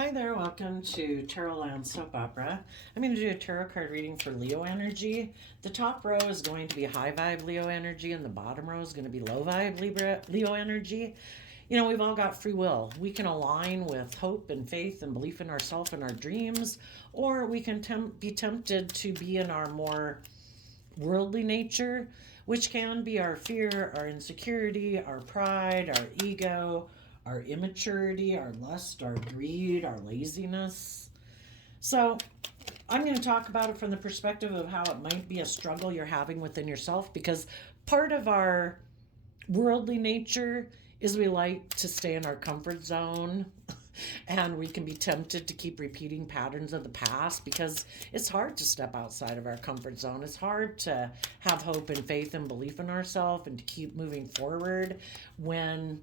Hi there, welcome to Tarot Land Soap Opera. I'm going to do a tarot card reading for Leo energy. The top row is going to be high vibe Leo energy, and the bottom row is going to be low vibe Leo energy. You know, we've all got free will. We can align with hope and faith and belief in ourselves and our dreams, or we can be tempted to be in our more worldly nature, which can be our fear, our insecurity, our pride, our ego, our immaturity, our lust, our greed, our laziness. So, I'm going to talk about it from the perspective of how it might be a struggle you're having within yourself, because part of our worldly nature is we like to stay in our comfort zone and we can be tempted to keep repeating patterns of the past because it's hard to step outside of our comfort zone. It's hard to have hope and faith and belief in ourselves and to keep moving forward when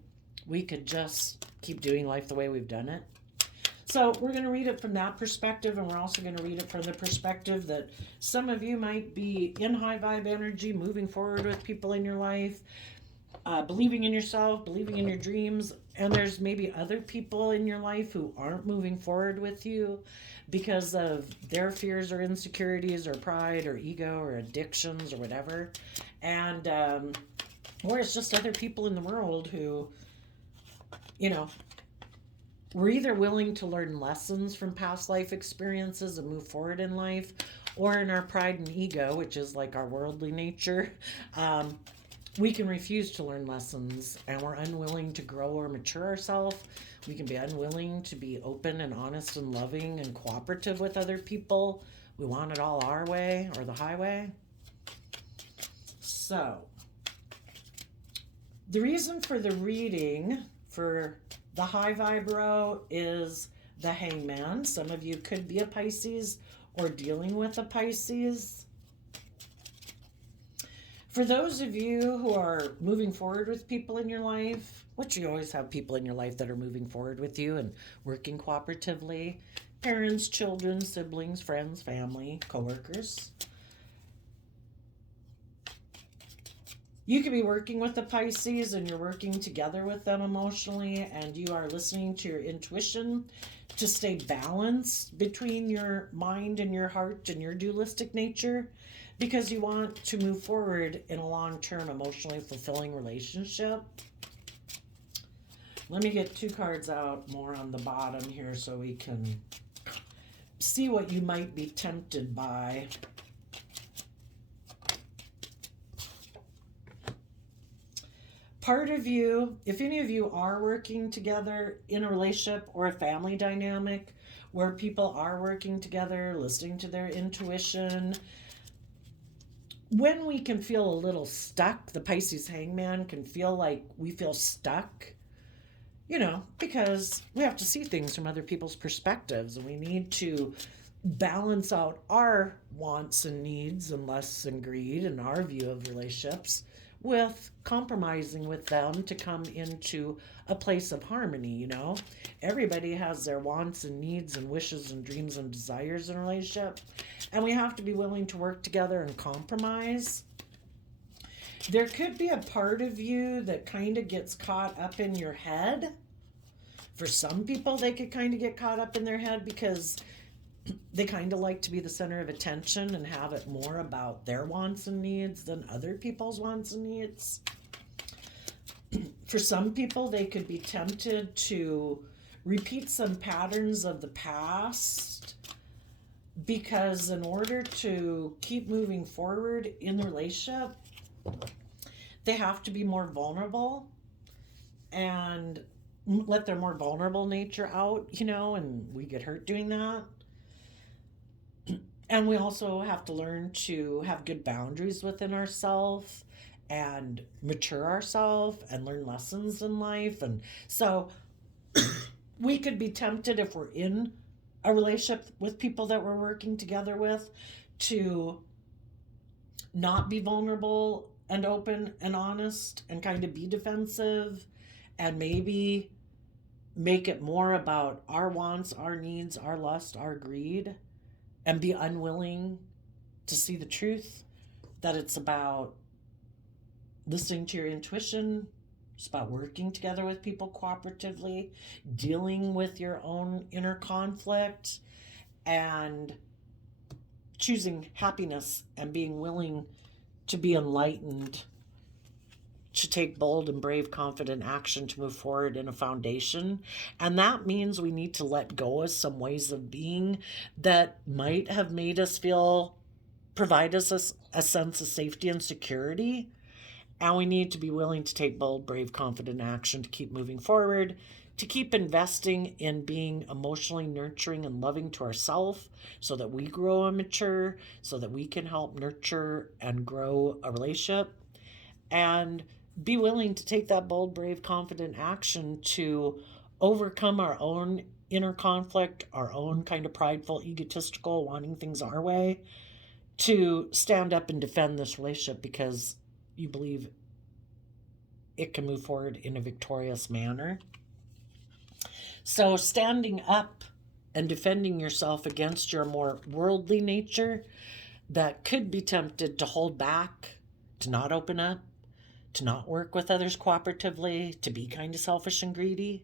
we could just keep doing life the way we've done it. So we're going to read it from that perspective, and we're also going to read it from the perspective that some of you might be in high vibe energy, moving forward with people in your life, believing in yourself, believing in your dreams, and there's maybe other people in your life who aren't moving forward with you because of their fears or insecurities or pride or ego or addictions or whatever. And, or it's just other people in the world who, you know, we're either willing to learn lessons from past life experiences and move forward in life, or in our pride and ego, which is like our worldly nature, we can refuse to learn lessons and we're unwilling to grow or mature ourselves. We can be unwilling to be open and honest and loving and cooperative with other people. We want it all our way or the highway. So, the reason for the reading for the high vibe row is the Hangman. Some of you could be a Pisces or dealing with a Pisces. For those of you who are moving forward with people in your life, which you always have people in your life that are moving forward with you and working cooperatively, parents, children, siblings, friends, family, coworkers. You could be working with the Pisces and you're working together with them emotionally, and you are listening to your intuition to stay balanced between your mind and your heart and your dualistic nature, because you want to move forward in a long-term emotionally fulfilling relationship. Let me get two cards out more on the bottom here so we can see what you might be tempted by. Part of you, if any of you are working together in a relationship or a family dynamic where people are working together, listening to their intuition, when we can feel a little stuck, the Pisces Hangman can feel like we feel stuck, you know, because we have to see things from other people's perspectives and we need to balance out our wants and needs and lusts and greed and our view of relationships with compromising with them to come into a place of harmony, you know. Everybody has their wants and needs and wishes and dreams and desires in a relationship, and we have to be willing to work together and compromise. There could be a part of you that kind of gets caught up in your head. For some people, they could kind of get caught up in their head because they kind of like to be the center of attention and have it more about their wants and needs than other people's wants and needs. For some people, they could be tempted to repeat some patterns of the past because in order to keep moving forward in the relationship, they have to be more vulnerable and let their more vulnerable nature out, you know, and we get hurt doing that. And we also have to learn to have good boundaries within ourselves and mature ourselves and learn lessons in life. And so we could be tempted, if we're in a relationship with people that we're working together with, to not be vulnerable and open and honest and kind of be defensive and maybe make it more about our wants, our needs, our lust, our greed, and be unwilling to see the truth that it's about listening to your intuition, It's about working together with people cooperatively, dealing with your own inner conflict, and choosing happiness and being willing to be enlightened, to take bold and brave, confident action to move forward in a foundation. And that means we need to let go of some ways of being that might have made us feel, provide us a sense of safety and security. And we need to be willing to take bold, brave, confident action to keep moving forward, to keep investing in being emotionally nurturing and loving to ourselves so that we grow and mature, so that we can help nurture and grow a relationship, and be willing to take that bold, brave, confident action to overcome our own inner conflict, our own kind of prideful, egotistical, wanting things our way, to stand up and defend this relationship because you believe it can move forward in a victorious manner. So standing up and defending yourself against your more worldly nature that could be tempted to hold back, to not open up, to not work with others cooperatively, to be kind of selfish and greedy,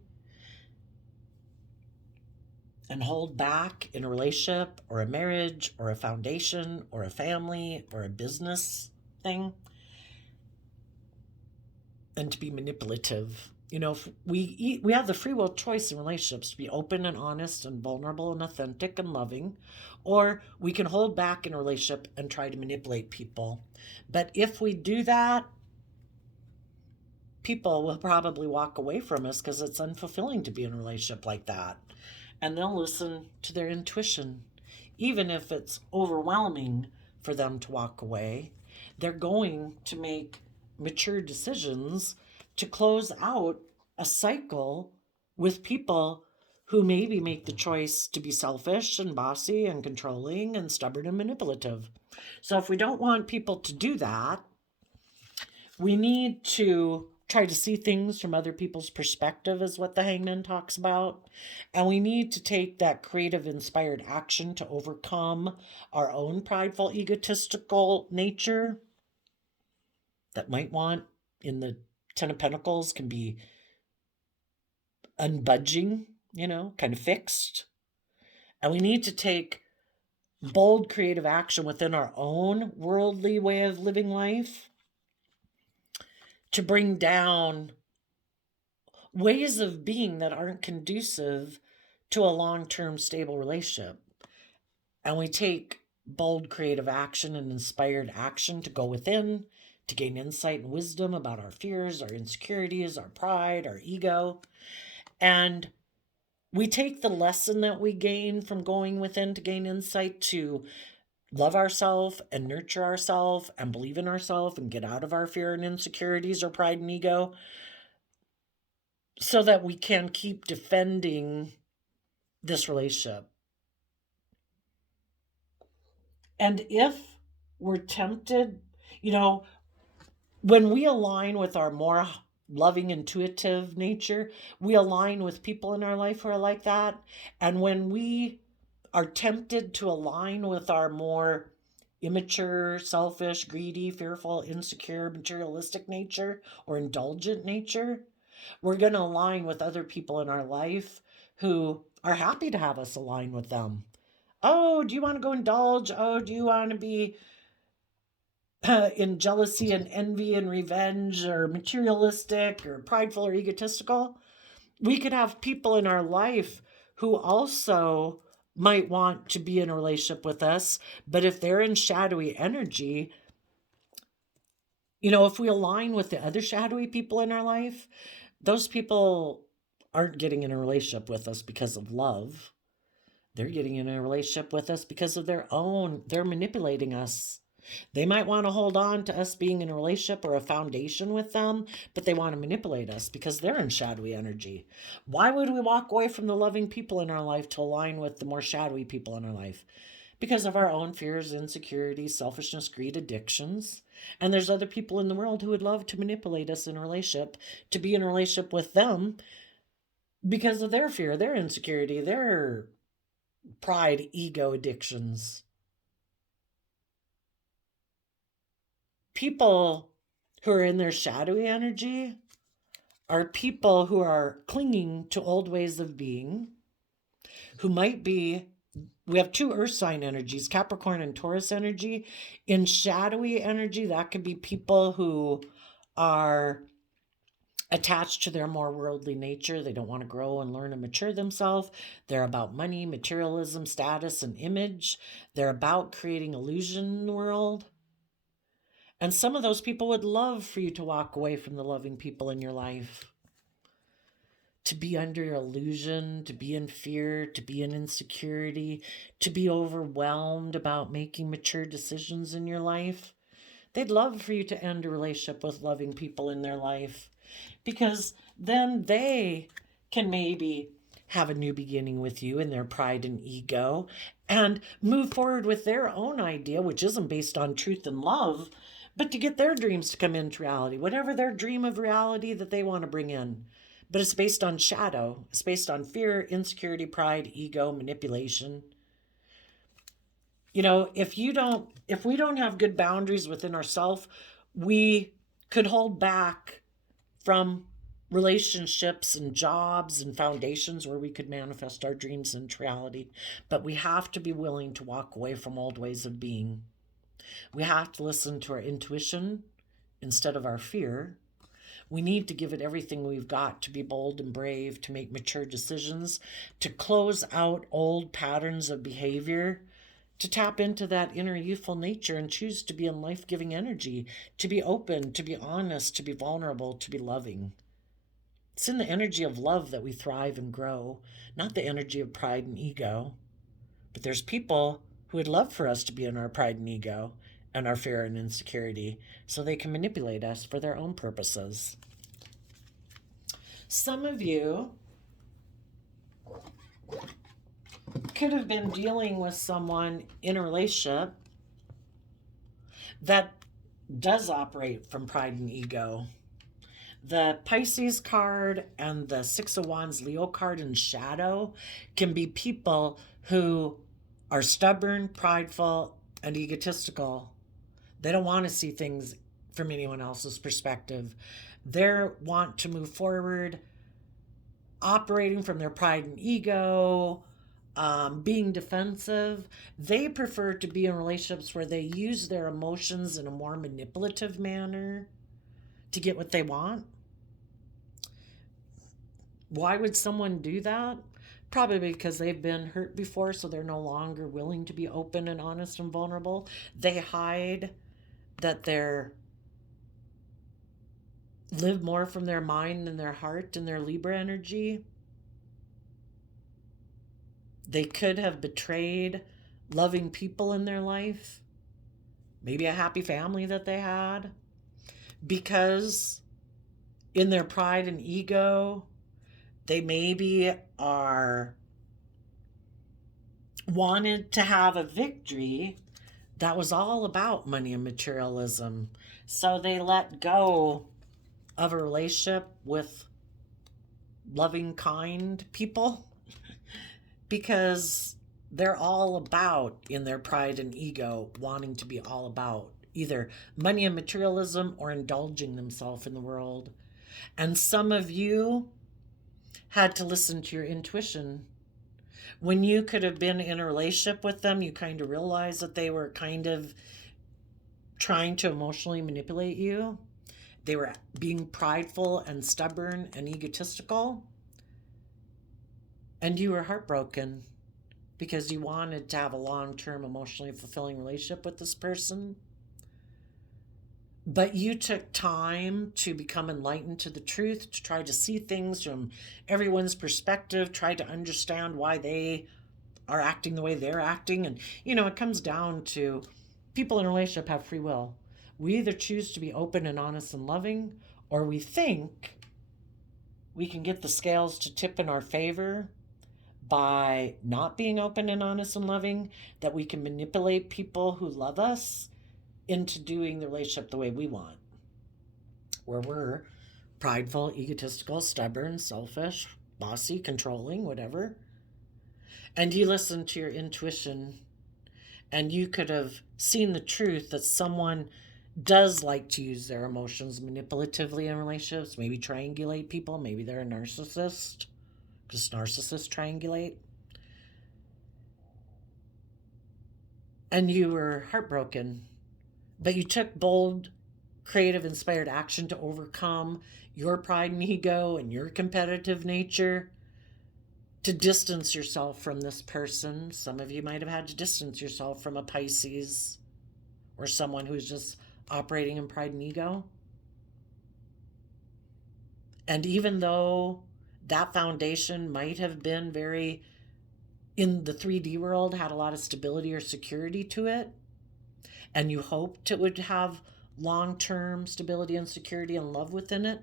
and hold back in a relationship or a marriage or a foundation or a family or a business thing, and to be manipulative. You know, if we have the free will choice in relationships to be open and honest and vulnerable and authentic and loving, or we can hold back in a relationship and try to manipulate people. But if we do that, people will probably walk away from us because it's unfulfilling to be in a relationship like that. And they'll listen to their intuition. Even if it's overwhelming for them to walk away, they're going to make mature decisions to close out a cycle with people who maybe make the choice to be selfish and bossy and controlling and stubborn and manipulative. So if we don't want people to do that, we need to try to see things from other people's perspective, is what the Hangman talks about. And we need to take that creative, inspired action to overcome our own prideful, egotistical nature that might want, in the Ten of Pentacles, can be unbudging, kind of fixed. And we need to take bold, creative action within our own worldly way of living life to bring down ways of being that aren't conducive to a long-term stable relationship. And we take bold creative action and inspired action to go within, to gain insight and wisdom about our fears, our insecurities, our pride, our ego. And we take the lesson that we gain from going within to gain insight to love ourselves and nurture ourselves and believe in ourselves and get out of our fear and insecurities or pride and ego, so that we can keep defending this relationship. And if we're tempted, when we align with our more loving, intuitive nature, we align with people in our life who are like that. And when we are tempted to align with our more immature, selfish, greedy, fearful, insecure, materialistic nature or indulgent nature, we're going to align with other people in our life who are happy to have us align with them. Oh, do you want to go indulge? Oh, do you want to be in jealousy and envy and revenge, or materialistic or prideful or egotistical? We could have people in our life who also might want to be in a relationship with us, but if they're in shadowy energy, if we align with the other shadowy people in our life, those people aren't getting in a relationship with us because of love. They're getting in a relationship with us because of they're manipulating us. They might want to hold on to us being in a relationship or a foundation with them, but they want to manipulate us because they're in shadowy energy. Why would we walk away from the loving people in our life to align with the more shadowy people in our life? Because of our own fears, insecurities, selfishness, greed, addictions. And there's other people in the world who would love to manipulate us in a relationship, to be in a relationship with them because of their fear, their insecurity, their pride, ego, addictions. People who are in their shadowy energy are people who are clinging to old ways of being, who might be, we have two earth sign energies, Capricorn and Taurus energy. In shadowy energy, that could be people who are attached to their more worldly nature. They don't want to grow and learn and mature themselves. They're about money, materialism, status, and image. They're about creating illusion in the world. And some of those people would love for you to walk away from the loving people in your life, to be under illusion, to be in fear, to be in insecurity, to be overwhelmed about making mature decisions in your life. They'd love for you to end a relationship with loving people in their life, because then they can maybe have a new beginning with you in their pride and ego and move forward with their own idea, which isn't based on truth and love, but to get their dreams to come into reality, whatever their dream of reality that they want to bring in. But it's based on shadow, it's based on fear, insecurity, pride, ego, manipulation. If we don't have good boundaries within ourselves, we could hold back from relationships and jobs and foundations where we could manifest our dreams into reality. But we have to be willing to walk away from old ways of being. We have to listen to our intuition instead of our fear. We need to give it everything we've got to be bold and brave, to make mature decisions, to close out old patterns of behavior, to tap into that inner youthful nature and choose to be in life-giving energy, to be open, to be honest, to be vulnerable, to be loving. It's in the energy of love that we thrive and grow, not the energy of pride and ego. But there's people who would love for us to be in our pride and ego and our fear and insecurity so they can manipulate us for their own purposes. Some of you could have been dealing with someone in a relationship that does operate from pride and ego. The Pisces card and the Six of Wands Leo card in shadow can be people who are stubborn, prideful, and egotistical. They don't want to see things from anyone else's perspective. They want to move forward, operating from their pride and ego, being defensive. They prefer to be in relationships where they use their emotions in a more manipulative manner to get what they want. Why would someone do that? Probably because they've been hurt before, so they're no longer willing to be open and honest and vulnerable. They hide that they're live more from their mind than their heart and their Libra energy. They could have betrayed loving people in their life, maybe a happy family that they had, because in their pride and ego, they maybe are wanted to have a victory that was all about money and materialism. So they let go of a relationship with loving, kind people because they're all about, in their pride and ego, wanting to be all about either money and materialism or indulging themselves in the world. And some of you had to listen to your intuition. When you could have been in a relationship with them, you kind of realized that they were kind of trying to emotionally manipulate you. They were being prideful and stubborn and egotistical. And you were heartbroken because you wanted to have a long-term emotionally fulfilling relationship with this person. But you took time to become enlightened to the truth, to try to see things from everyone's perspective, try to understand why they are acting the way they're acting. And, it comes down to people in a relationship have free will. We either choose to be open and honest and loving, or we think we can get the scales to tip in our favor by not being open and honest and loving, that we can manipulate people who love us into doing the relationship the way we want, where we're prideful, egotistical, stubborn, selfish, bossy, controlling, whatever. And you listen to your intuition, and you could have seen the truth that someone does like to use their emotions manipulatively in relationships, maybe triangulate people, maybe they're a narcissist, because narcissists triangulate. And you were heartbroken, but you took bold, creative, inspired action to overcome your pride and ego and your competitive nature, to distance yourself from this person. Some of you might have had to distance yourself from a Pisces or someone who's just operating in pride and ego. And even though that foundation might have been very, in the 3D world, had a lot of stability or security to it, and you hoped it would have long-term stability and security and love within it,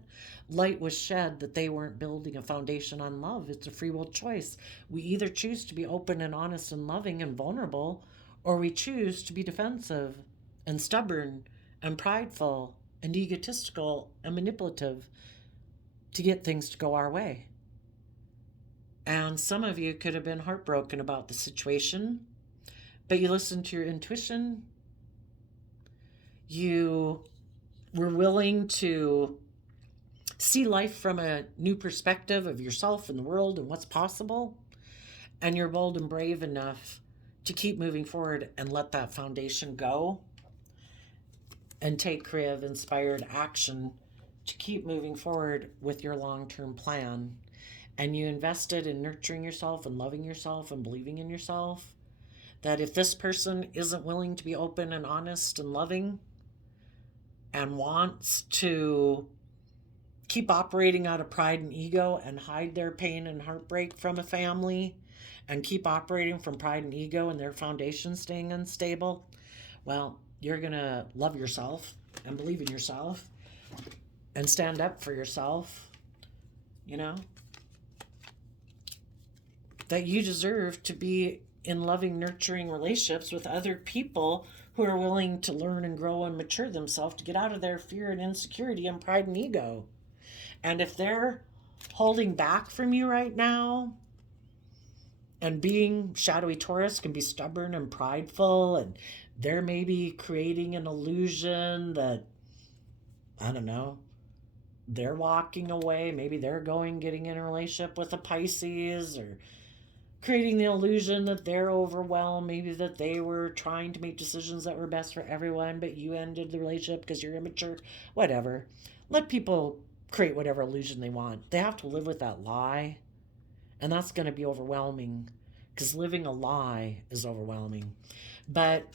light was shed that they weren't building a foundation on love. It's a free will choice. We either choose to be open and honest and loving and vulnerable, or we choose to be defensive and stubborn and prideful and egotistical and manipulative to get things to go our way. And some of you could have been heartbroken about the situation, but you listened to your intuition. You were willing to see life from a new perspective of yourself and the world and what's possible. And you're bold and brave enough to keep moving forward and let that foundation go and take creative, inspired action to keep moving forward with your long-term plan. And you invested in nurturing yourself and loving yourself and believing in yourself, that if this person isn't willing to be open and honest and loving and wants to keep operating out of pride and ego and hide their pain and heartbreak from a family and keep operating from pride and ego and their foundation staying unstable, well, you're going to love yourself and believe in yourself and stand up for yourself, you know, that you deserve to be in loving, nurturing relationships with other people who are willing to learn and grow and mature themselves to get out of their fear and insecurity and pride and ego. And if they're holding back from you right now, and being shadowy Taurus can be stubborn and prideful, and they're maybe creating an illusion that, I don't know, they're walking away, maybe they're getting in a relationship with a Pisces, or creating the illusion that they're overwhelmed, maybe that they were trying to make decisions that were best for everyone, but you ended the relationship because you're immature, whatever. Let people create whatever illusion they want. They have to live with that lie, and that's going to be overwhelming, because living a lie is overwhelming. But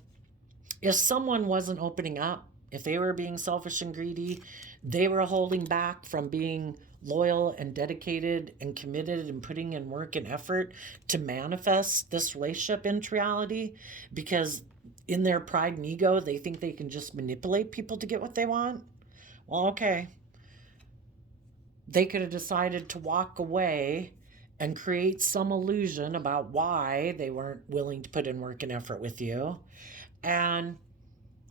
if someone wasn't opening up, if they were being selfish and greedy, they were holding back from being loyal and dedicated and committed and putting in work and effort to manifest this relationship into reality, because in their pride and ego, they think they can just manipulate people to get what they want. Well, okay. They could have decided to walk away and create some illusion about why they weren't willing to put in work and effort with you. And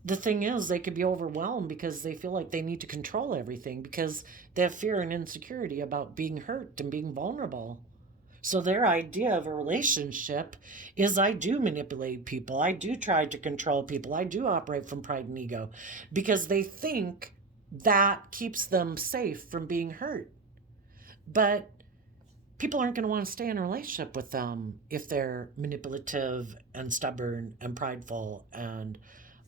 the thing is, they could be overwhelmed because they feel like they need to control everything, because they have fear and insecurity about being hurt and being vulnerable. So their idea of a relationship is, I do manipulate people, I do try to control people, I do operate from pride and ego, because they think that keeps them safe from being hurt. But people aren't going to want to stay in a relationship with them if they're manipulative and stubborn and prideful and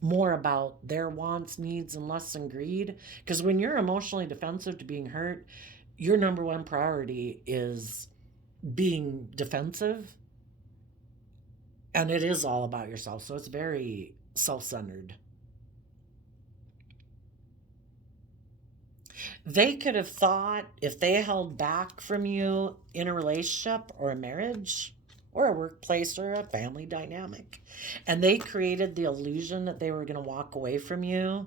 more about their wants, needs, and lusts and greed. Because when you're emotionally defensive to being hurt, your number one priority is being defensive, and it is all about yourself. So it's very self-centered. They could have thought, if they held back from you in a relationship or a marriage or a workplace or a family dynamic, and they created the illusion that they were going to walk away from you,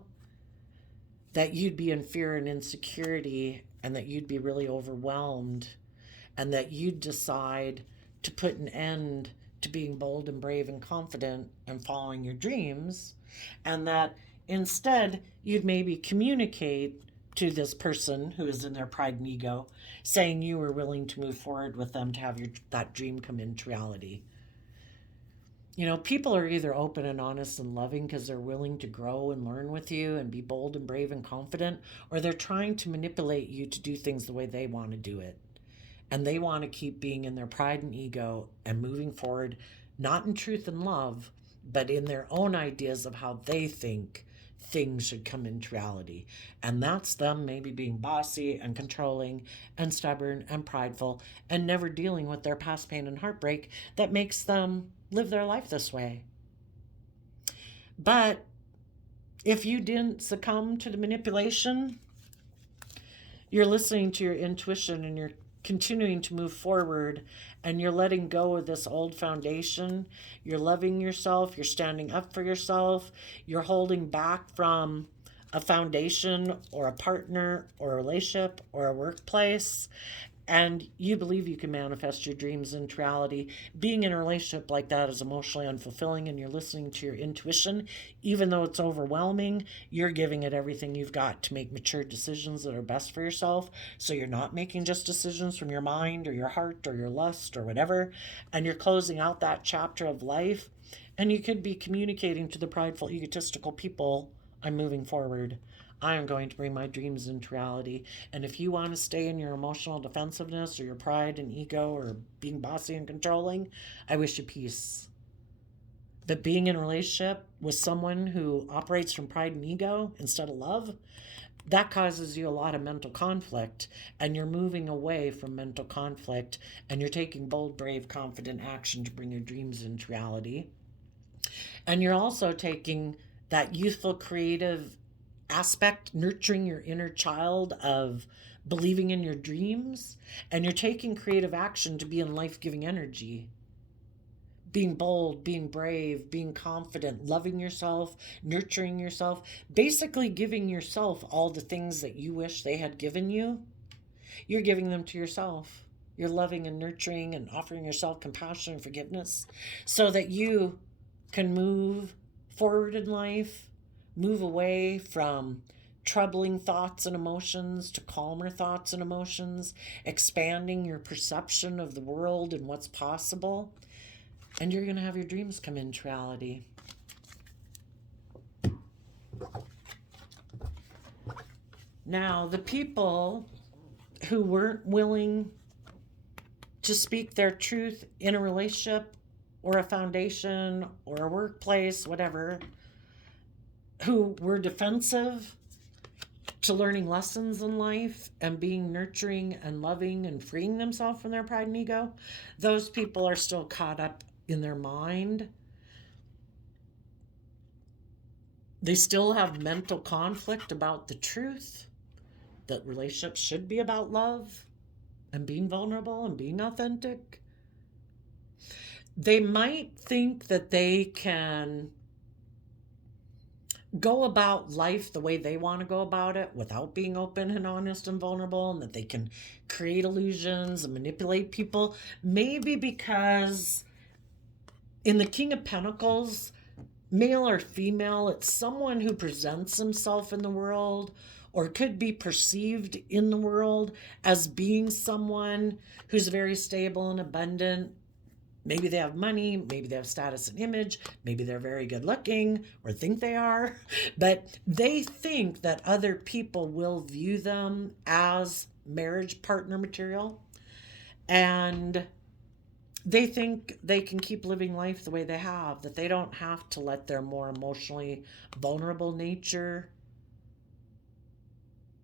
that you'd be in fear and insecurity, and that you'd be really overwhelmed, and that you'd decide to put an end to being bold and brave and confident and following your dreams, and that instead you'd maybe communicate to this person who is in their pride and ego, saying you were willing to move forward with them to have that dream come into reality. People are either open and honest and loving because they're willing to grow and learn with you and be bold and brave and confident, or they're trying to manipulate you to do things the way they want to do it. And they want to keep being in their pride and ego and moving forward, not in truth and love, but in their own ideas of how they think things should come into reality. And that's them maybe being bossy and controlling and stubborn and prideful and never dealing with their past pain and heartbreak that makes them live their life this way. But if you didn't succumb to the manipulation, you're listening to your intuition and you're continuing to move forward, and you're letting go of this old foundation. You're loving yourself, you're standing up for yourself, you're holding back from a foundation or a partner or a relationship or a workplace, and you believe you can manifest your dreams into reality. Being in a relationship like that is emotionally unfulfilling, and you're listening to your intuition. Even though it's overwhelming, you're giving it everything you've got to make mature decisions that are best for yourself. So you're not making just decisions from your mind or your heart or your lust or whatever, and you're closing out that chapter of life. And you could be communicating to the prideful, egotistical people, I'm moving forward. I am going to bring my dreams into reality. And if you want to stay in your emotional defensiveness or your pride and ego or being bossy and controlling, I wish you peace. But being in a relationship with someone who operates from pride and ego instead of love, that causes you a lot of mental conflict, and you're moving away from mental conflict, and you're taking bold, brave, confident action to bring your dreams into reality. And you're also taking that youthful, creative aspect, nurturing your inner child of believing in your dreams, and you're taking creative action to be in life-giving energy, being bold, being brave, being confident, loving yourself, nurturing yourself, basically giving yourself all the things that you wish they had given you. You're giving them to yourself. You're loving and nurturing and offering yourself compassion and forgiveness so that you can move forward in life, move away from troubling thoughts and emotions to calmer thoughts and emotions, expanding your perception of the world and what's possible. And you're going to have your dreams come into reality. Now, the people who weren't willing to speak their truth in a relationship or a foundation or a workplace, whatever, who were defensive to learning lessons in life and being nurturing and loving and freeing themselves from their pride and ego, those people are still caught up in their mind. They still have mental conflict about the truth, that relationships should be about love and being vulnerable and being authentic. They might think that they can go about life the way they want to go about it without being open and honest and vulnerable, and that they can create illusions and manipulate people. Maybe because in the King of Pentacles, male or female, it's someone who presents himself in the world or could be perceived in the world as being someone who's very stable and abundant. Maybe they have money, maybe they have status and image, maybe they're very good looking or think they are, but they think that other people will view them as marriage partner material, and they think they can keep living life the way they have, that they don't have to let their more emotionally vulnerable nature,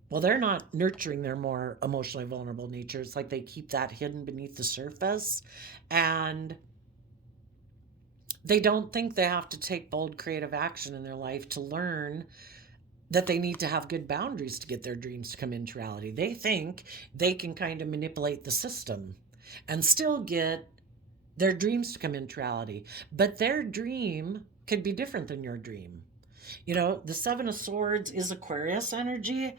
well, they're not nurturing their more emotionally vulnerable nature. It's like they keep that hidden beneath the surface, and they don't think they have to take bold creative action in their life to learn that they need to have good boundaries to get their dreams to come into reality. They think they can kind of manipulate the system and still get their dreams to come into reality, but their dream could be different than your dream. The Seven of Swords is Aquarius energy,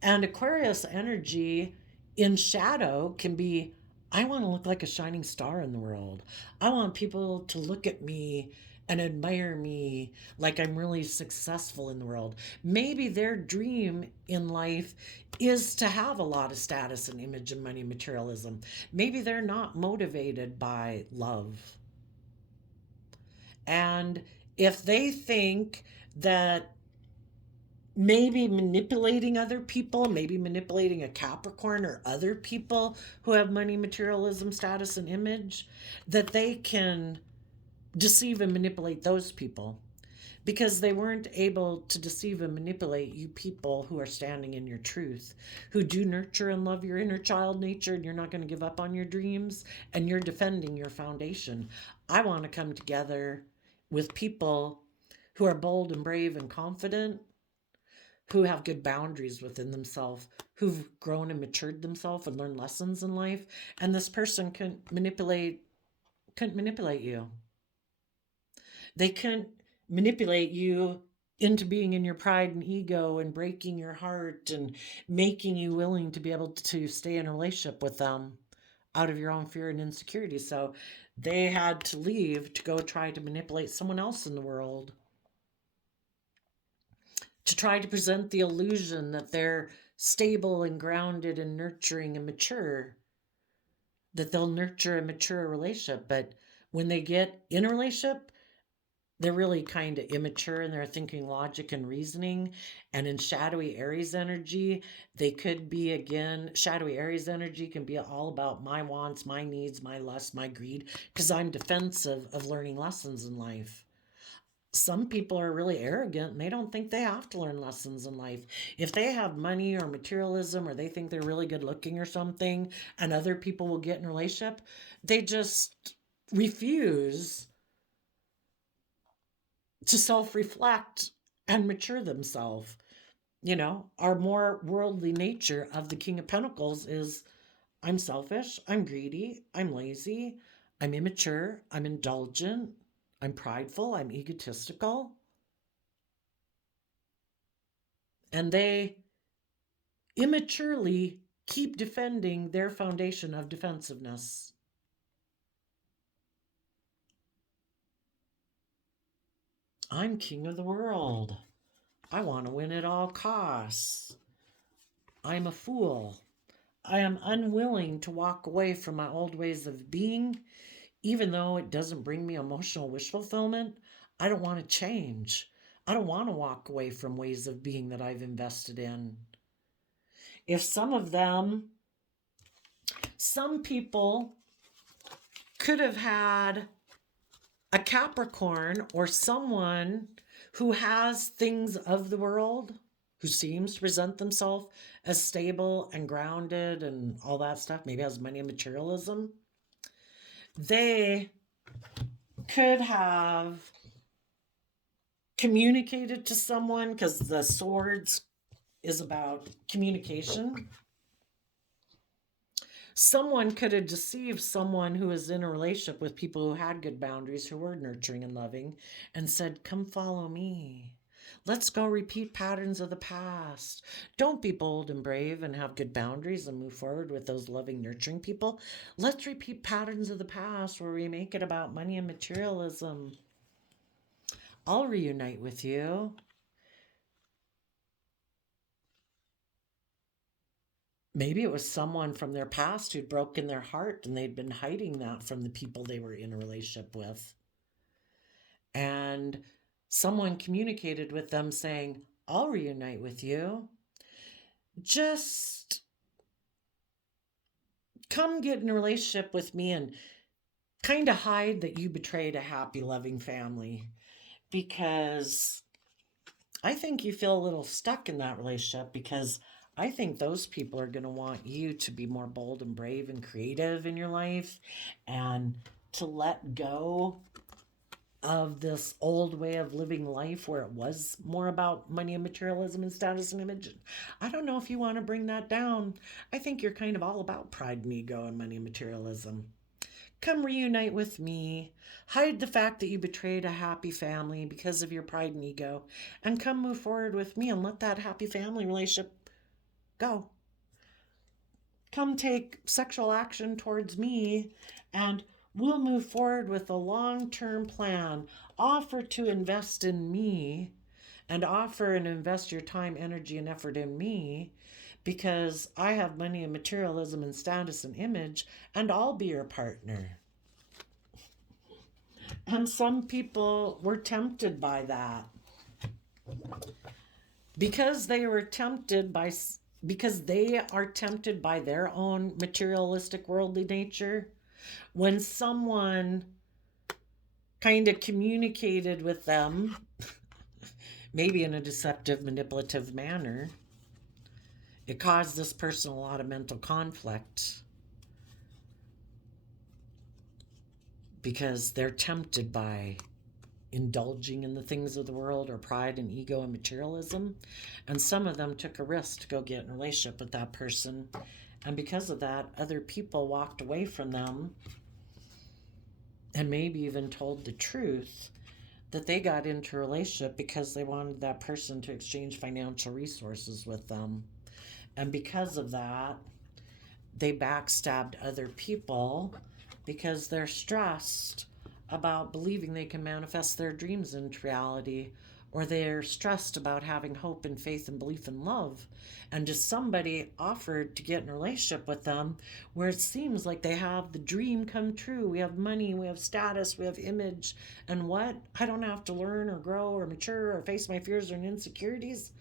and Aquarius energy in shadow can be, I want to look like a shining star in the world. I want people to look at me and admire me like I'm really successful in the world. Maybe their dream in life is to have a lot of status and image and money and materialism. Maybe they're not motivated by love. And if they think that maybe manipulating other people, maybe manipulating a Capricorn or other people who have money, materialism, status, and image, that they can deceive and manipulate those people because they weren't able to deceive and manipulate you people who are standing in your truth, who do nurture and love your inner child nature, and you're not going to give up on your dreams, and you're defending your foundation. I want to come together with people who are bold and brave and confident, who have good boundaries within themselves, who've grown and matured themselves and learned lessons in life. And this person couldn't manipulate you. They couldn't manipulate you into being in your pride and ego and breaking your heart and making you willing to be able to stay in a relationship with them out of your own fear and insecurity. So they had to leave to go try to manipulate someone else in the world, to try to present the illusion that they're stable and grounded and nurturing and mature, that they'll nurture and mature a relationship. But when they get in a relationship, they're really kind of immature and they're thinking logic and reasoning. And in shadowy Aries energy, they could be, again, shadowy Aries energy can be all about my wants, my needs, my lust, my greed, because I'm defensive of learning lessons in life. Some people are really arrogant and they don't think they have to learn lessons in life. If they have money or materialism or they think they're really good looking or something and other people will get in a relationship, they just refuse to self-reflect and mature themselves. Our more worldly nature of the King of Pentacles is I'm selfish, I'm greedy, I'm lazy, I'm immature, I'm indulgent, I'm prideful, I'm egotistical. And they immaturely keep defending their foundation of defensiveness. I'm king of the world. I want to win at all costs. I'm a fool. I am unwilling to walk away from my old ways of being, even though it doesn't bring me emotional wish fulfillment. I don't want to change. I don't want to walk away from ways of being that I've invested in. If some people could have had a Capricorn or someone who has things of the world, who seems to present themselves as stable and grounded and all that stuff, maybe has money and materialism, they could have communicated to someone, because the swords is about communication. Someone could have deceived someone who was in a relationship with people who had good boundaries, who were nurturing and loving, and said, come follow me. Let's go repeat patterns of the past. Don't be bold and brave and have good boundaries and move forward with those loving, nurturing people. Let's repeat patterns of the past where we make it about money and materialism. I'll reunite with you. Maybe it was someone from their past who'd broken their heart and they'd been hiding that from the people they were in a relationship with. And someone communicated with them saying, I'll reunite with you. Just come get in a relationship with me and kind of hide that you betrayed a happy, loving family. Because I think you feel a little stuck in that relationship, because I think those people are going to want you to be more bold and brave and creative in your life and to let go of this old way of living life where it was more about money and materialism and status and image. I don't know if you want to bring that down. I think you're kind of all about pride and ego and money and materialism. Come reunite with me. Hide the fact that you betrayed a happy family because of your pride and ego, and come move forward with me and let that happy family relationship go. Come take sexual action towards me, and we'll move forward with a long-term plan. Offer to invest in me, and offer and invest your time, energy, and effort in me, because I have money and materialism and status and image, and I'll be your partner. And some people were tempted by that because they were tempted by because they are tempted by their own materialistic worldly nature. When someone kind of communicated with them, maybe in a deceptive, manipulative manner, it caused this person a lot of mental conflict because they're tempted by indulging in the things of the world or pride and ego and materialism. And some of them took a risk to go get in a relationship with that person. And because of that, other people walked away from them and maybe even told the truth that they got into a relationship because they wanted that person to exchange financial resources with them. And because of that, they backstabbed other people because they're stressed about believing they can manifest their dreams into reality, or they're stressed about having hope and faith and belief and love. And just somebody offered to get in a relationship with them where it seems like they have the dream come true. We have money, we have status, we have image, and what? I don't have to learn or grow or mature or face my fears or insecurities.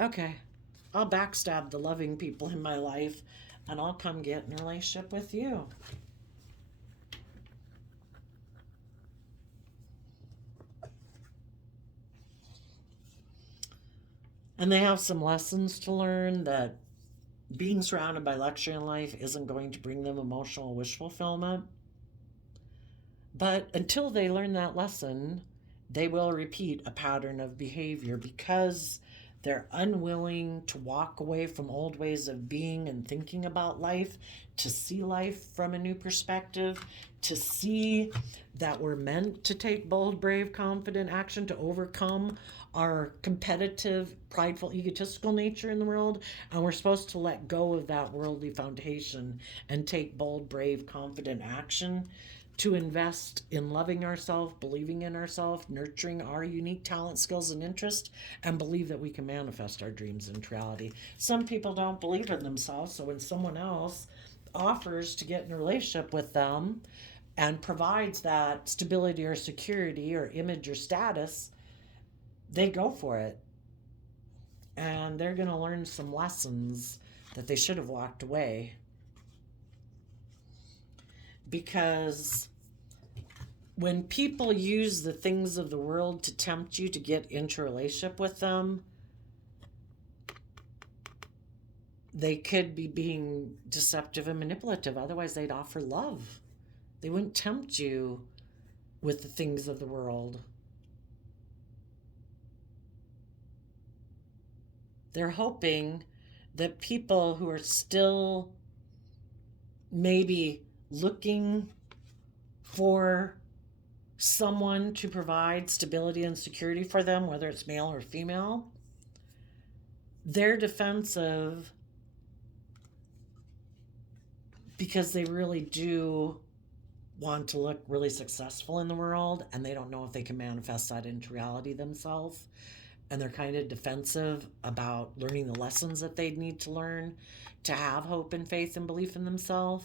Okay, I'll backstab the loving people in my life and I'll come get in a relationship with you. And they have some lessons to learn that being surrounded by luxury in life isn't going to bring them emotional wish fulfillment. But until they learn that lesson, they will repeat a pattern of behavior because they're unwilling to walk away from old ways of being and thinking about life, to see life from a new perspective, to see that we're meant to take bold, brave, confident action to overcome our competitive, prideful, egotistical nature in the world. And we're supposed to let go of that worldly foundation and take bold, brave, confident action to invest in loving ourselves, believing in ourselves, nurturing our unique talent, skills, and interests, and believe that we can manifest our dreams into reality. Some people don't believe in themselves, so when someone else offers to get in a relationship with them and provides that stability or security or image or status, they go for it. And they're going to learn some lessons that they should have walked away. Because when people use the things of the world to tempt you to get into a relationship with them, they could be being deceptive and manipulative. Otherwise, they'd offer love. They wouldn't tempt you with the things of the world. They're hoping that people who are still maybe looking for someone to provide stability and security for them, whether it's male or female, they're defensive because they really do want to look really successful in the world, and they don't know if they can manifest that into reality themselves. And they're kind of defensive about learning the lessons that they need to learn to have hope and faith and belief in themselves,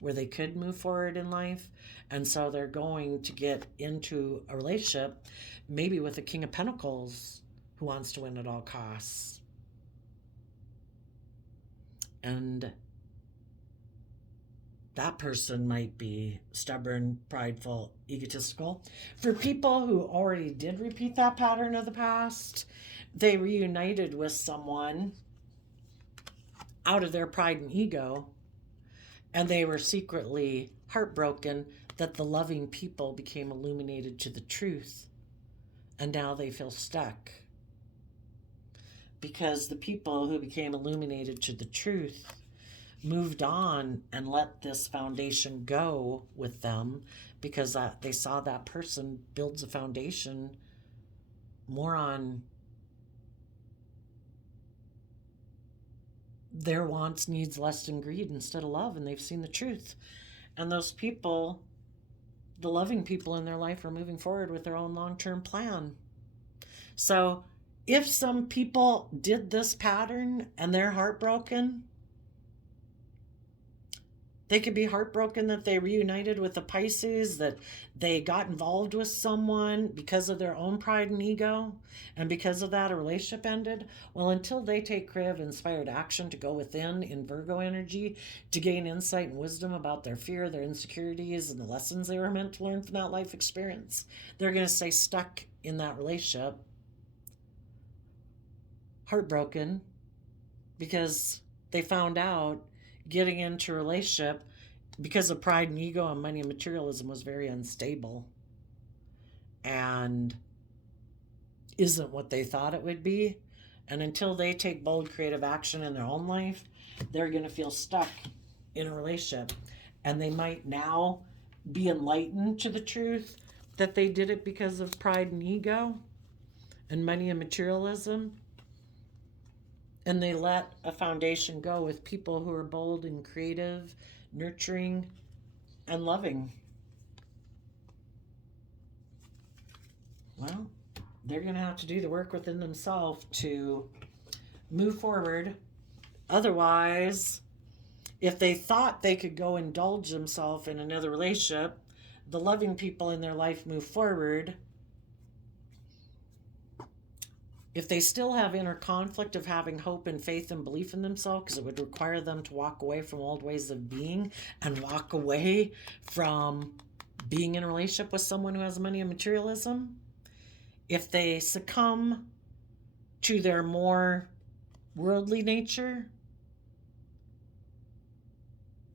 where they could move forward in life. And so they're going to get into a relationship, maybe with a King of Pentacles who wants to win at all costs. And that person might be stubborn, prideful, egotistical. For people who already did repeat that pattern of the past, they reunited with someone out of their pride and ego, and they were secretly heartbroken that the loving people became illuminated to the truth, and now they feel stuck. Because the people who became illuminated to the truth moved on and let this foundation go with them, because they saw that person builds a foundation more on their wants, needs, lust, and greed instead of love, and they've seen the truth. And those people, the loving people in their life, are moving forward with their own long-term plan. So if some people did this pattern and they're heartbroken, They could be heartbroken that they reunited with the Pisces, that they got involved with someone because of their own pride and ego, and because of that, a relationship ended. Well, until they take creative, inspired action to go within in Virgo energy to gain insight and wisdom about their fear, their insecurities, and the lessons they were meant to learn from that life experience, they're going to stay stuck in that relationship, heartbroken, because they found out getting into a relationship because of pride and ego and money and materialism was very unstable and isn't what they thought it would be. And until they take bold creative action in their own life, they're going to feel stuck in a relationship. And they might now be enlightened to the truth that they did it because of pride and ego and money and materialism. And they let a foundation go with people who are bold and creative, nurturing, and loving. Well, they're going to have to do the work within themselves to move forward. Otherwise, if they thought they could go indulge themselves in another relationship, the loving people in their life move forward. If they still have inner conflict of having hope and faith and belief in themselves, because it would require them to walk away from old ways of being and walk away from being in a relationship with someone who has money and materialism, if they succumb to their more worldly nature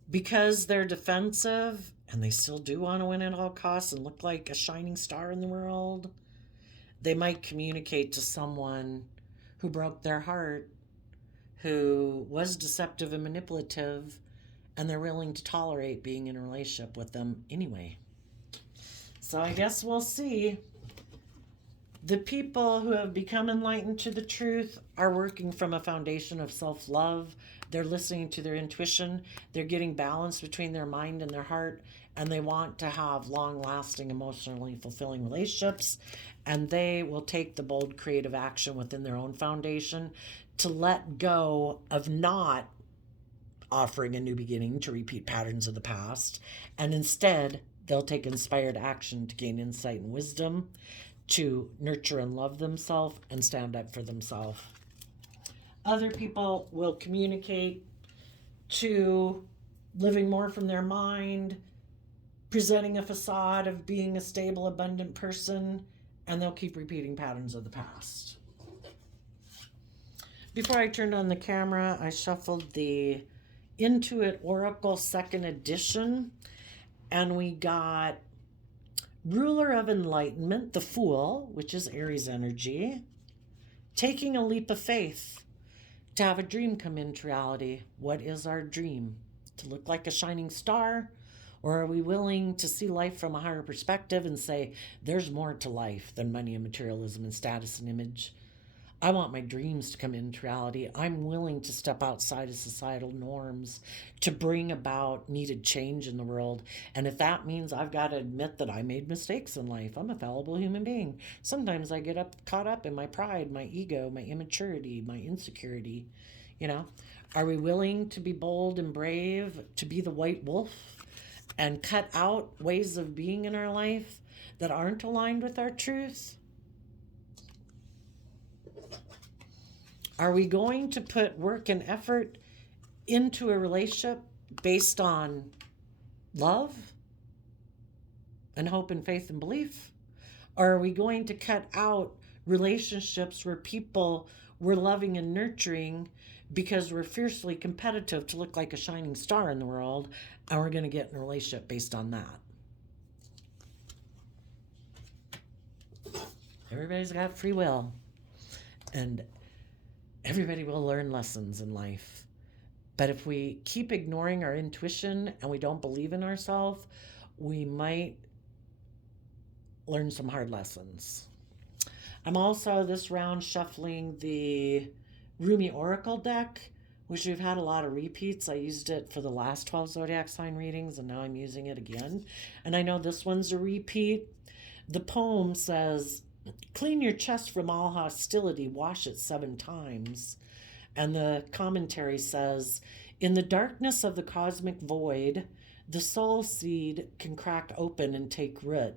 because they're defensive and they still do want to win at all costs and look like a shining star in the world, they might communicate to someone who broke their heart, who was deceptive and manipulative, and they're willing to tolerate being in a relationship with them anyway. So I guess we'll see. The people who have become enlightened to the truth are working from a foundation of self-love. They're listening to their intuition. They're getting balance between their mind and their heart, and they want to have long-lasting, emotionally fulfilling relationships. And they will take the bold creative action within their own foundation to let go of not offering a new beginning to repeat patterns of the past. And instead, they'll take inspired action to gain insight and wisdom, to nurture and love themselves and stand up for themselves. Other people will communicate to living more from their mind, presenting a facade of being a stable, abundant person, and they'll keep repeating patterns of the past. Before I turned on the camera, I shuffled the Intuit Oracle 2nd edition, and we got Ruler of Enlightenment, the Fool, which is Aries energy, taking a leap of faith to have a dream come into reality. What is our dream? To look like a shining star? Or are we willing to see life from a higher perspective and say, there's more to life than money and materialism and status and image? I want my dreams to come into reality. I'm willing to step outside of societal norms to bring about needed change in the world. And if that means I've got to admit that I made mistakes in life, I'm a fallible human being. Sometimes I get caught up in my pride, my ego, my immaturity, my insecurity. Are we willing to be bold and brave, to be the white wolf and cut out ways of being in our life that aren't aligned with our truth? Are we going to put work and effort into a relationship based on love and hope and faith and belief? Or are we going to cut out relationships where people were loving and nurturing because we're fiercely competitive to look like a shining star in the world, and we're going to get in a relationship based on that? Everybody's got free will, and everybody will learn lessons in life. But if we keep ignoring our intuition and we don't believe in ourselves, we might learn some hard lessons. I'm also this round shuffling the Rumi Oracle deck, which we've had a lot of repeats. I used it for the last 12 zodiac sign readings, and now I'm using it again. And I know this one's a repeat. The poem says, clean your chest from all hostility, wash it 7 times. And the commentary says, In the darkness of the cosmic void, the soul seed can crack open and take root.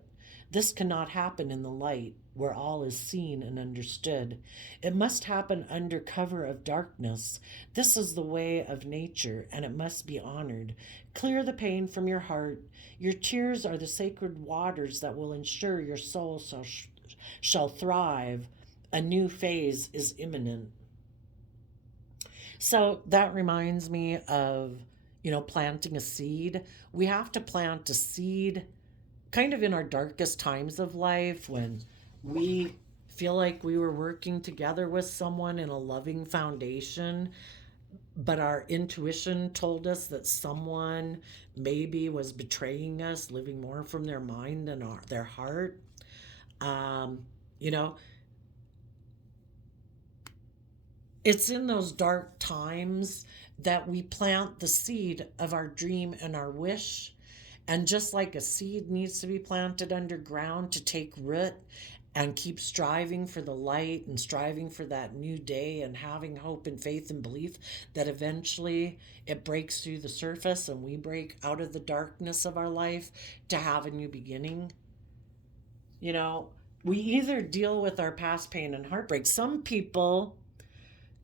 This cannot happen in the light, where all is seen and understood. It must happen under cover of darkness. This is the way of nature, and it must be honored. Clear the pain from your heart. Your tears are the sacred waters that will ensure your soul shall thrive. A new phase is imminent. So that reminds me of, planting a seed. We have to plant a seed kind of in our darkest times of life when we feel like we were working together with someone in a loving foundation, but our intuition told us that someone maybe was betraying us, living more from their mind than their heart. You know, it's in those dark times that we plant the seed of our dream and our wish. And just like a seed needs to be planted underground to take root and keep striving for the light and striving for that new day and having hope and faith and belief that eventually it breaks through the surface and we break out of the darkness of our life to have a new beginning. We either deal with our past pain and heartbreak. Some people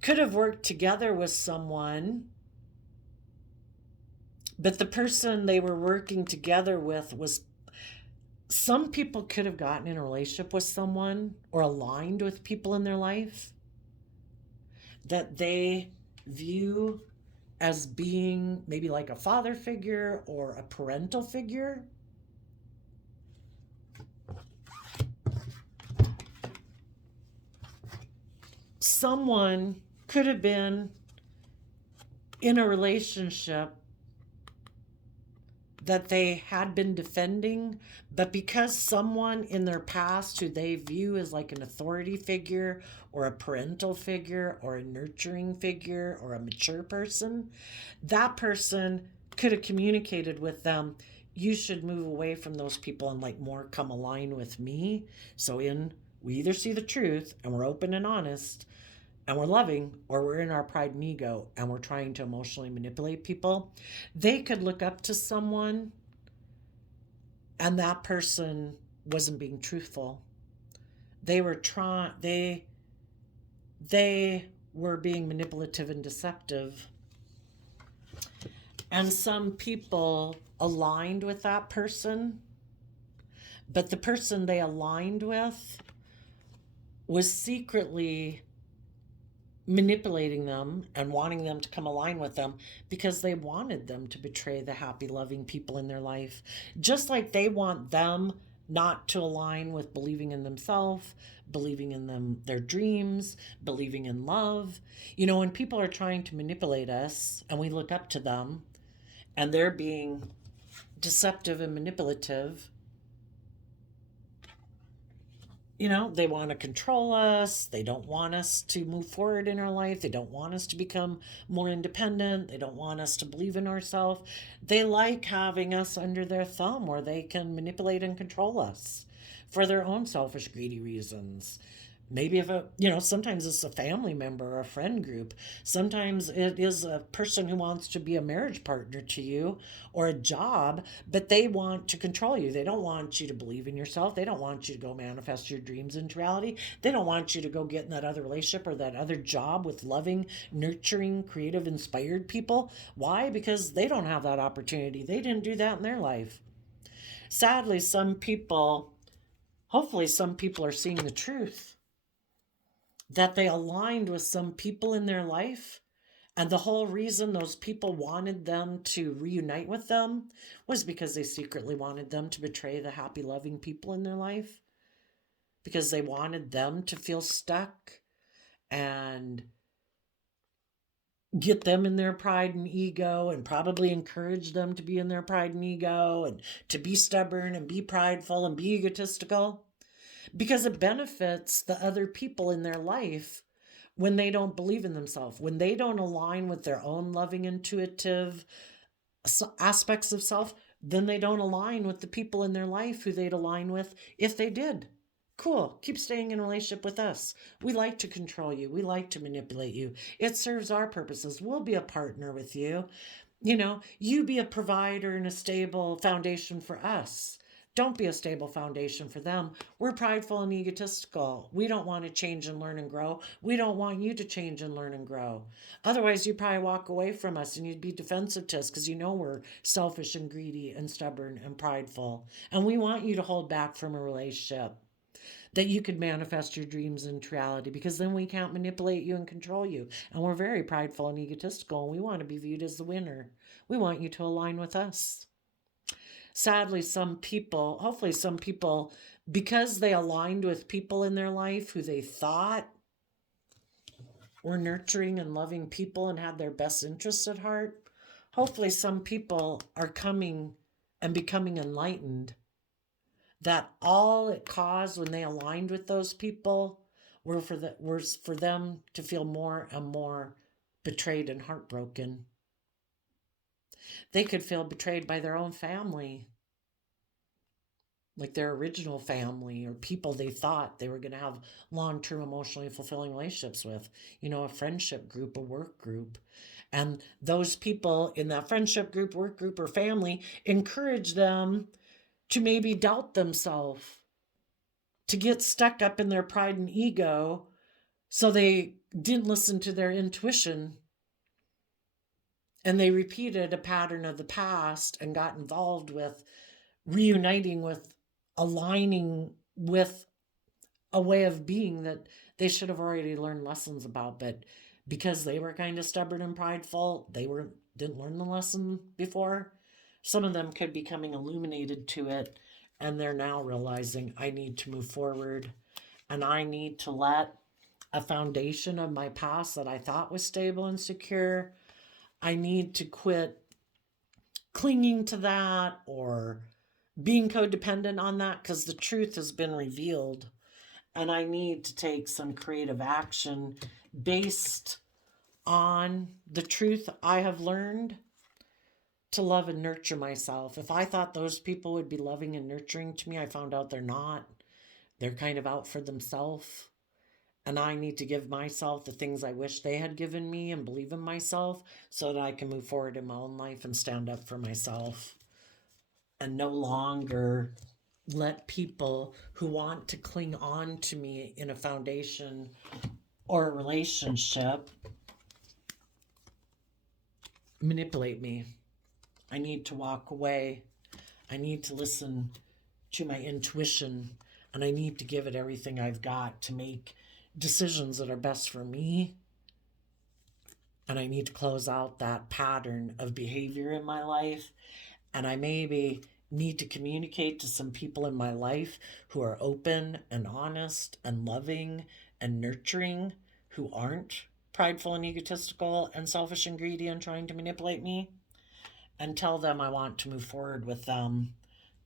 could have worked together with someone, but the person they were working together with was, some people could have gotten in a relationship with someone or aligned with people in their life that they view as being maybe like a father figure or a parental figure. Someone could have been in a relationship that they had been defending, but because someone in their past who they view as like an authority figure or a parental figure or a nurturing figure or a mature person, that person could have communicated with them, you should move away from those people and like more come align with me. So we either see the truth and we're open and honest and we're loving, or we're in our pride and ego and we're trying to emotionally manipulate people. They could look up to someone and that person wasn't being truthful. They were they were being manipulative and deceptive. And some people aligned with that person, but the person they aligned with was secretly manipulating them and wanting them to come align with them because they wanted them to betray the happy, loving people in their life. Just like they want them not to align with believing in themselves, believing in their dreams, believing in love. When people are trying to manipulate us and we look up to them and they're being deceptive and manipulative, they want to control us. They don't want us to move forward in our life. They don't want us to become more independent. They don't want us to believe in ourselves. They like having us under their thumb where they can manipulate and control us for their own selfish, greedy reasons. Maybe sometimes it's a family member or a friend group. Sometimes it is a person who wants to be a marriage partner to you or a job, but they want to control you. They don't want you to believe in yourself. They don't want you to go manifest your dreams into reality. They don't want you to go get in that other relationship or that other job with loving, nurturing, creative, inspired people. Why? Because they don't have that opportunity. They didn't do that in their life. Sadly, hopefully some people are seeing the truth, that they aligned with some people in their life, and the whole reason those people wanted them to reunite with them was because they secretly wanted them to betray the happy, loving people in their life, because they wanted them to feel stuck and get them in their pride and ego, and probably encourage them to be in their pride and ego and to be stubborn and be prideful and be egotistical. Because it benefits the other people in their life when they don't believe in themselves, when they don't align with their own loving, intuitive aspects of self, then they don't align with the people in their life who they'd align with if they did. Cool. Keep staying in a relationship with us. We like to control you. We like to manipulate you. It serves our purposes. We'll be a partner with you. You be a provider and a stable foundation for us. Don't be a stable foundation for them. We're prideful and egotistical. We don't want to change and learn and grow. We don't want you to change and learn and grow. Otherwise, you'd probably walk away from us and you'd be defensive to us because we're selfish and greedy and stubborn and prideful. And we want you to hold back from a relationship that you could manifest your dreams into reality, because then we can't manipulate you and control you. And we're very prideful and egotistical, and we want to be viewed as the winner. We want you to align with us. Sadly, hopefully some people, because they aligned with people in their life who they thought were nurturing and loving people and had their best interests at heart, hopefully some people are coming and becoming enlightened that all it caused when they aligned with those people was for them to feel more and more betrayed and heartbroken. They could feel betrayed by their own family, like their original family or people they thought they were going to have long-term emotionally fulfilling relationships with, a friendship group, a work group. And those people in that friendship group, work group, or family encourage them to maybe doubt themselves, to get stuck up in their pride and ego, so they didn't listen to their intuition. And they repeated a pattern of the past and got involved with reuniting with, aligning with a way of being that they should have already learned lessons about. But because they were kind of stubborn and prideful, didn't learn the lesson before. Some of them could be becoming illuminated to it, and they're now realizing, I need to move forward, and I need to let a foundation of my past that I thought was stable and secure, I need to quit clinging to that or being codependent on that, because the truth has been revealed, and I need to take some creative action based on the truth I have learned to love and nurture myself. If I thought those people would be loving and nurturing to me, I found out they're not. They're kind of out for themselves. And I need to give myself the things I wish they had given me and believe in myself so that I can move forward in my own life and stand up for myself. And no longer let people who want to cling on to me in a foundation or a relationship manipulate me. I need to walk away. I need to listen to my intuition, and I need to give it everything I've got to make decisions that are best for me. And I need to close out that pattern of behavior in my life. And I maybe need to communicate to some people in my life who are open and honest and loving and nurturing, who aren't prideful and egotistical and selfish and greedy and trying to manipulate me, and tell them I want to move forward with them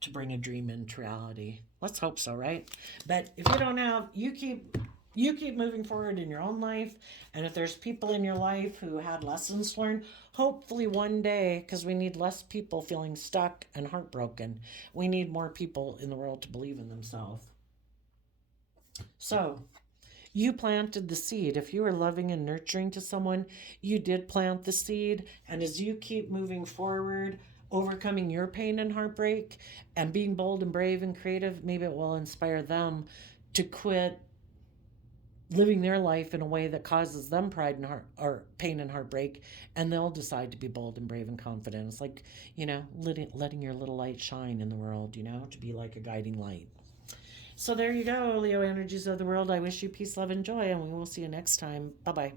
to bring a dream into reality. Let's hope so, right? But if you don't have, you keep moving forward in your own life. And if there's people in your life who had lessons learned, hopefully one day, because we need less people feeling stuck and heartbroken. We need more people in the world to believe in themselves. So you planted the seed. If you were loving and nurturing to someone, you did plant the seed. And as you keep moving forward, overcoming your pain and heartbreak and being bold and brave and creative, maybe it will inspire them to quit living their life in a way that causes them pride and or pain and heartbreak, and they'll decide to be bold and brave and confident. It's like, letting your little light shine in the world, to be like a guiding light. So there you go, Leo energies of the world. I wish you peace, love, and joy, and we will see you next time. Bye-bye.